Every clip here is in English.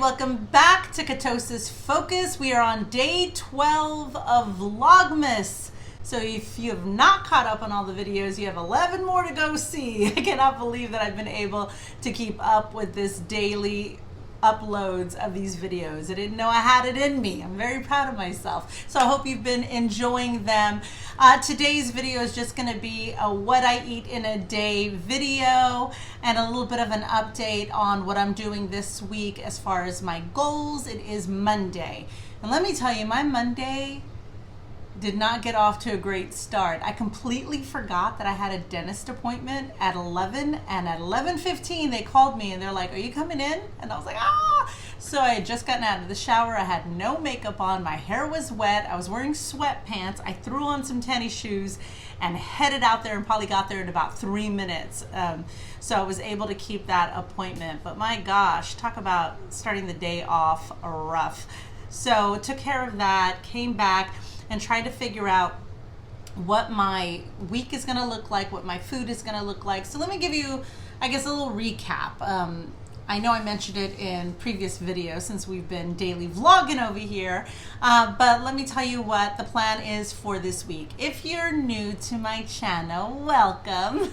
welcome back to Ketosis Focus. We are on day 12 of VLOGMAS. So if you have not caught up on all the videos, you have 11 more to go see. I cannot believe that I've been able to keep up with this daily uploads of these videos. I didn't know I had it in me. I'm very proud of myself. So I hope you've been enjoying them. Today's video is just going to be a what I eat in a day video and a little bit of an update on what I'm doing this week as far as my goals. It is Monday. And let me tell you, my Monday did not get off to a great start. I completely forgot that I had a dentist appointment at 11, and at 11:15 they called me and they're like, "Are you coming in?" And I was like, "Ah!" So I had just gotten out of the shower. I had no makeup on. My hair was wet. I was wearing sweatpants. I threw on some tennis shoes and headed out there and probably got there in about 3 minutes. So I was able to keep that appointment. But my gosh, talk about starting the day off rough. So took care of that, came back, and try to figure out what my week is gonna look like, what my food is gonna look like. So let me give you, I guess, a little recap. I know I mentioned it in previous videos since we've been daily vlogging over here, but let me tell you what the plan is for this week. If you're new to my channel, welcome.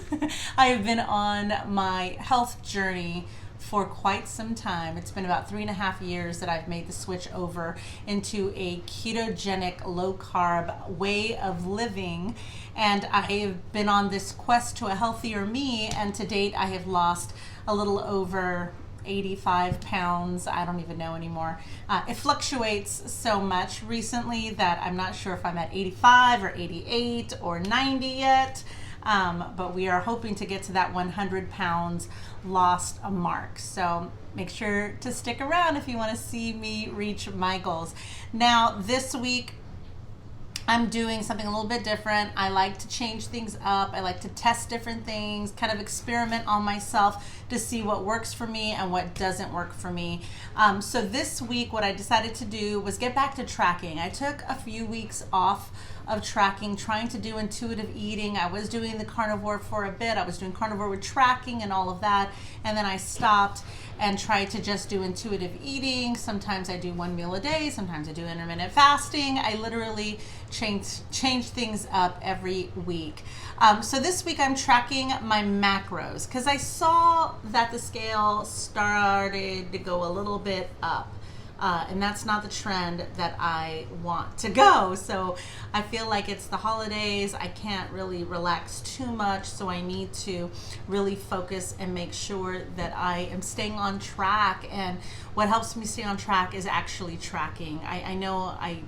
I have been on my health journey for quite some time. It's been about 3.5 years that I've made the switch over into a ketogenic, low carb way of living. And I have been on this quest to a healthier me. And to date, I have lost a little over 85 pounds. I don't even know anymore. It fluctuates so much recently that I'm not sure if I'm at 85 or 88 or 90 yet. But we are hoping to get to that 100 pounds lost mark. So make sure to stick around if you want to see me reach my goals. Now, this week, I'm doing something a little bit different. I like to change things up. I like to test different things, kind of experiment on myself to see what works for me and what doesn't work for me. So this week, what I decided to do was get back to tracking. I took a few weeks off of tracking, trying to do intuitive eating. I was doing the carnivore for a bit. I was doing carnivore with tracking and all of that. And then I stopped and tried to just do intuitive eating. Sometimes I do 1 meal a day. Sometimes I do intermittent fasting. I literally change things up every week. So this week I'm tracking my macros because I saw that the scale started to go a little bit up. And that's not the trend that I want to go. So I feel like it's the holidays. I can't really relax too much. So I need to really focus and make sure that I am staying on track. And what helps me stay on track is actually tracking. I know I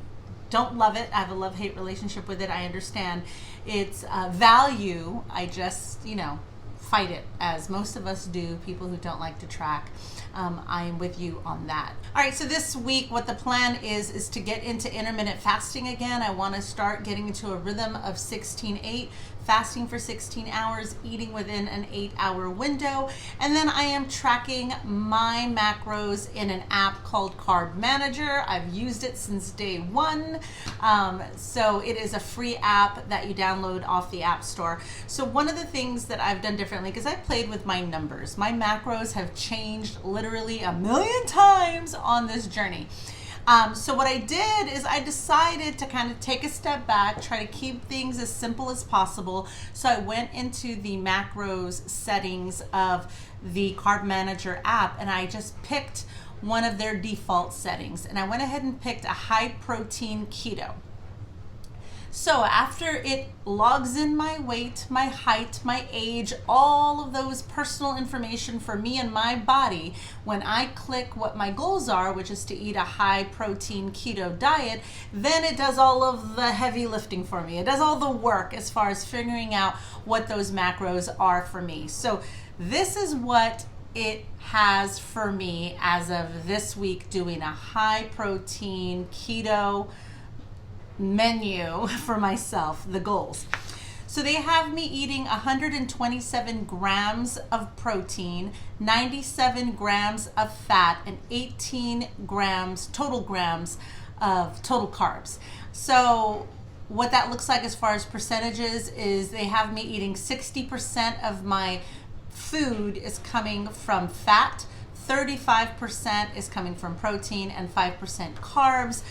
don't love it. I have a love-hate relationship with it. I understand its value. I just, fight it, as most of us do, people who don't like to track. I am with you on that. All right, so this week, what the plan is to get into intermittent fasting again. I want to start getting into a rhythm of 16-8, fasting for 16 hours, eating within an 8-hour window. And then I am tracking my macros in an app called Carb Manager. I've used it since day one. So it is a free app that you download off the App Store. So one of the things that I've done differently, because I played with my numbers, my macros have changed literally a million times on this journey. So what I did is I decided to kind of take a step back, try to keep things as simple as possible. So I went into the macros settings of the Carb Manager app and I just picked one of their default settings. And I went ahead and picked a high protein keto. So after it logs in my weight, my height, my age, all of those personal information for me and my body, when I click what my goals are, which is to eat a high protein keto diet, then it does all of the heavy lifting for me. It does all the work as far as figuring out what those macros are for me. So this is what it has for me as of this week, doing a high protein keto menu for myself, the goals. So they have me eating 127 grams of protein, 97 grams of fat, and 18 total grams of total carbs. So what that looks like as far as percentages is they have me eating 60% of my food is coming from fat, 35% is coming from protein and 5% carbs.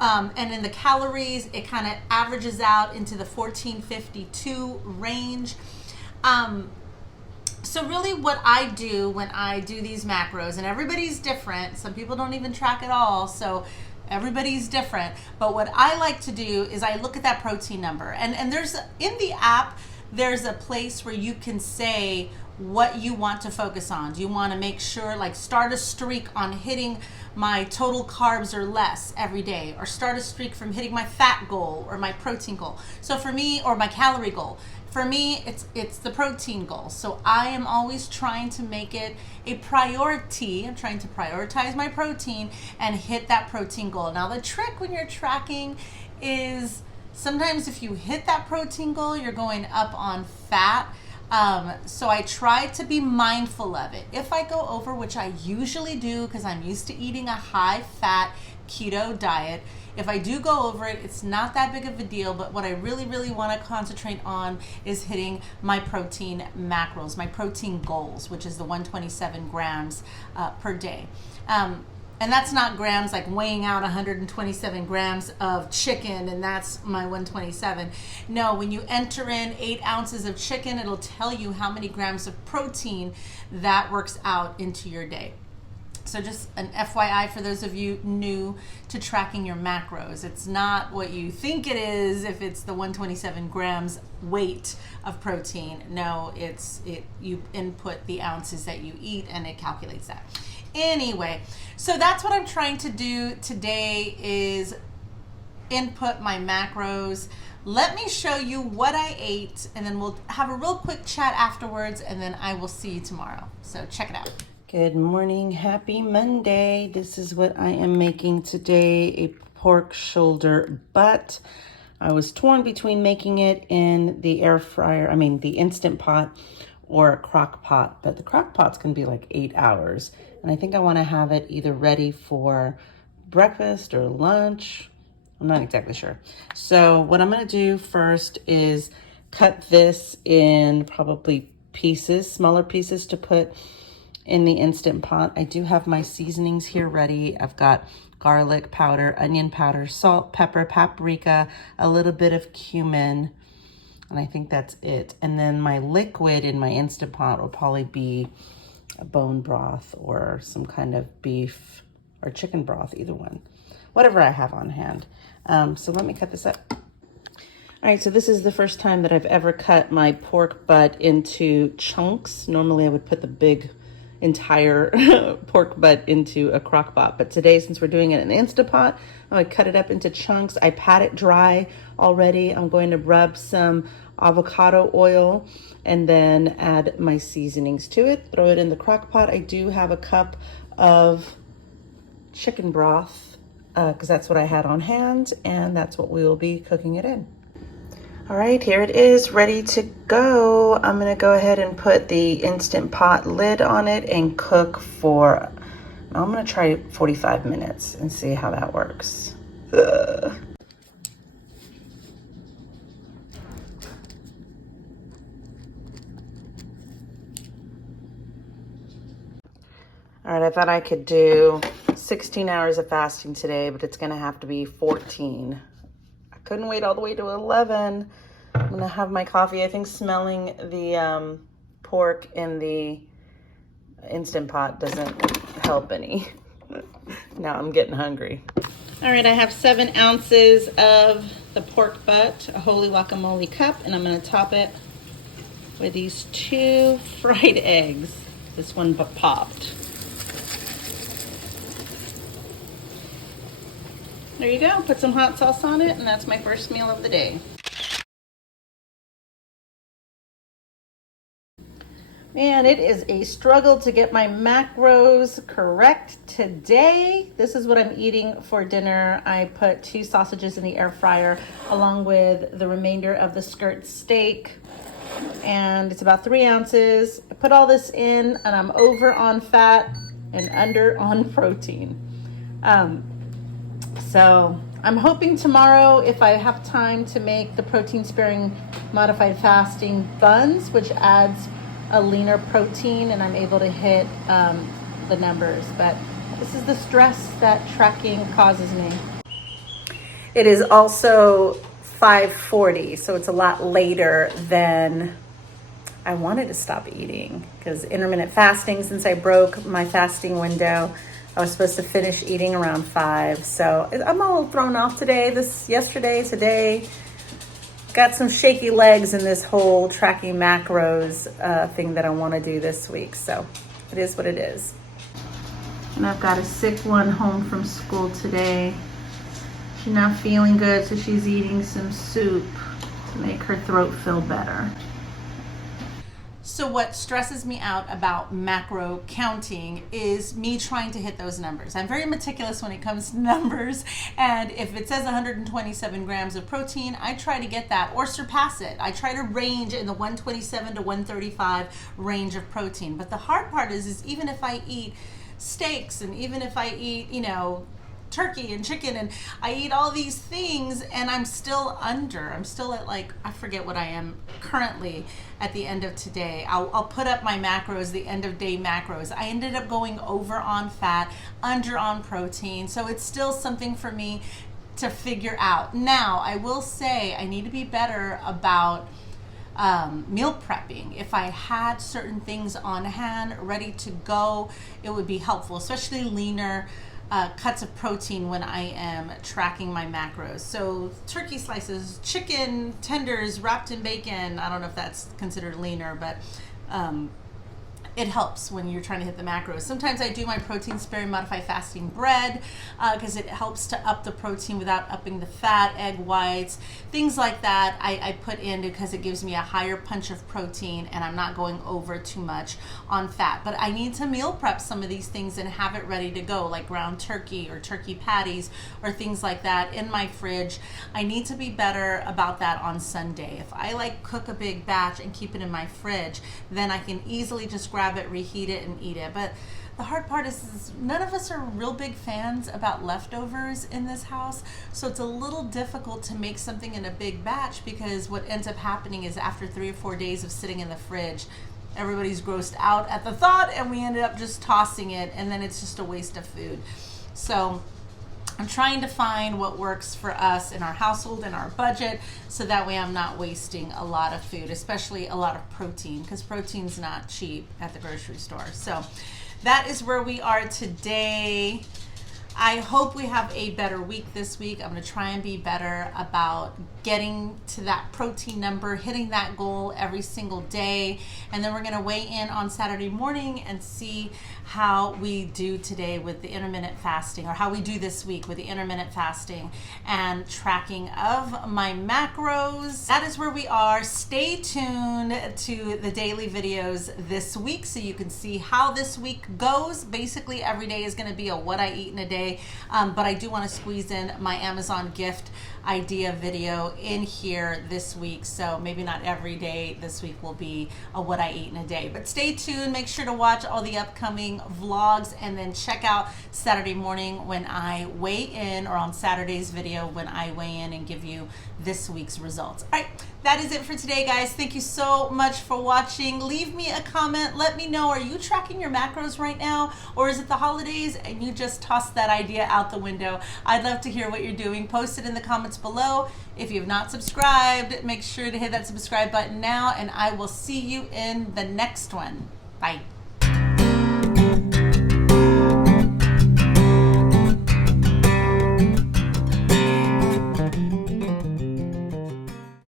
And in the calories, it kind of averages out into the 1452 range. So really what I do when I do these macros, and everybody's different, some people don't even track at all, so everybody's different, but what I like to do is I look at that protein number, and there's, in the app, there's a place where you can say what you want to focus on. Do you want to make sure, like, start a streak on hitting my total carbs or less every day, or start a streak from hitting my fat goal or my protein goal? So for me, or my calorie goal. For me, it's the protein goal. So I am always trying to make it a priority. I'm trying to prioritize my protein and hit that protein goal. Now the trick when you're tracking is sometimes if you hit that protein goal, you're going up on fat. So I try to be mindful of it. If I go over, which I usually do because I'm used to eating a high fat keto diet, if I do go over it, it's not that big of a deal, but what I really, really want to concentrate on is hitting my protein macros, my protein goals, which is the 127 grams per day. And that's not grams like weighing out 127 grams of chicken and that's my 127. No, when you enter in 8 ounces of chicken, it'll tell you how many grams of protein that works out into your day. So just an FYI for those of you new to tracking your macros. It's not what you think it is if it's the 127 grams weight of protein. No, you input the ounces that you eat and it calculates that. Anyway, so that's what I'm trying to do today, is input my macros. Let me show you what I ate, and then we'll have a real quick chat afterwards, and then I will see you tomorrow. So check it out. Good morning, happy Monday. This is what I am making today, a pork shoulder butt. I was torn between making it in the air fryer, the Instant Pot, or a crock pot, but the crock pot's gonna be like 8 hours. And I think I wanna have it either ready for breakfast or lunch. I'm not exactly sure. So what I'm gonna do first is cut this in probably pieces, smaller pieces to put in the Instant Pot. I do have my seasonings here ready. I've got garlic powder, onion powder, salt, pepper, paprika, a little bit of cumin, and I think that's it. And then my liquid in my Instant Pot will probably be a bone broth or some kind of beef or chicken broth, either one, whatever I have on hand. So let me cut this up. All right, so this is the first time that I've ever cut my pork butt into chunks. Normally I would put the big entire pork butt into a crock pot, but today, since we're doing it in the Instant Pot, I cut it up into chunks. I pat it dry already. I'm going to rub some avocado oil and then add my seasonings to it, throw it in the crock pot. I do have a cup of chicken broth because that's what I had on hand, and that's what we will be cooking it in. All right, here it is, ready to go. I'm gonna go ahead and put the Instant Pot lid on it and cook for, I'm gonna try 45 minutes and see how that works. Ugh. All right, I thought I could do 16 hours of fasting today, but it's gonna have to be 14. Couldn't wait all the way to 11. I'm gonna have my coffee. I think smelling the pork in the Instant Pot doesn't help any. Now I'm getting hungry. All right, I have 7 ounces of the pork butt, a holy guacamole cup, and I'm gonna top it with these 2 fried eggs. This one popped. There you go, put some hot sauce on it, and that's my first meal of the day. Man, it is a struggle to get my macros correct today. This is what I'm eating for dinner. I put 2 sausages in the air fryer along with the remainder of the skirt steak, and it's about 3 ounces. I put all this in, and I'm over on fat and under on protein. So I'm hoping tomorrow, if I have time, to make the protein sparing modified fasting buns, which adds a leaner protein, and I'm able to hit the numbers, but this is the stress that tracking causes me. It is also 5:40, so it's a lot later than I wanted to stop eating, because intermittent fasting, since I broke my fasting window, I was supposed to finish eating around 5. So I'm a little thrown off today, today. Got some shaky legs in this whole tracking macros thing that I want to do this week. So it is what it is. And I've got a sick one home from school today. She's not feeling good, so she's eating some soup to make her throat feel better. So what stresses me out about macro counting is me trying to hit those numbers. I'm very meticulous when it comes to numbers, and if it says 127 grams of protein, I try to get that or surpass it. I try to range in the 127 to 135 range of protein. But the hard part is even if I eat steaks, and even if I eat, turkey and chicken, and I eat all these things, and I'm still under. I'm still at, like, I forget what I am currently at the end of today. I'll put up my macros, the end of day macros. I ended up going over on fat, under on protein. So it's still something for me to figure out. Now, I will say I need to be better about meal prepping. If I had certain things on hand ready to go, it would be helpful, especially leaner cuts of protein when I am tracking my macros. So turkey slices, chicken tenders wrapped in bacon. I don't know if that's considered leaner, but it helps when you're trying to hit the macros. Sometimes I do my protein sparing modified fasting bread because it helps to up the protein without upping the fat, egg whites, things like that I put in because it gives me a higher punch of protein and I'm not going over too much on fat. But I need to meal prep some of these things and have it ready to go, like ground turkey or turkey patties or things like that in my fridge. I need to be better about that on Sunday. If I cook a big batch and keep it in my fridge, then I can easily just grab it, reheat it, and eat it. But the hard part is none of us are real big fans about leftovers in this house, so it's a little difficult to make something in a big batch, because what ends up happening is after 3 or 4 days of sitting in the fridge, everybody's grossed out at the thought and we ended up just tossing it, and then it's just a waste of food. So I'm trying to find what works for us in our household and our budget, so that way I'm not wasting a lot of food, especially a lot of protein, because protein's not cheap at the grocery store. So that is where we are today. I hope we have a better week this week. I'm going to try and be better about getting to that protein number, hitting that goal every single day. And then we're going to weigh in on Saturday morning and see how we do today with the intermittent fasting, or how we do this week with the intermittent fasting and tracking of my macros. That is where we are. Stay tuned to the daily videos this week so you can see how this week goes. Basically, every day is going to be a what I eat in a day, but I do want to squeeze in my Amazon gift idea video in here this week, so maybe not every day this week will be a what I eat in a day. But stay tuned, make sure to watch all the upcoming vlogs, and then check out Saturday morning when I weigh in, or on Saturday's video when I weigh in and give you this week's results. All right, that is it for today, guys. Thank you so much for watching. Leave me a comment, let me know, are you tracking your macros right now, or is it the holidays and you just tossed that idea out the window? I'd love to hear what you're doing. Post it in the comments below. If you have not subscribed, make sure to hit that subscribe button now, and I will see you in the next one. Bye.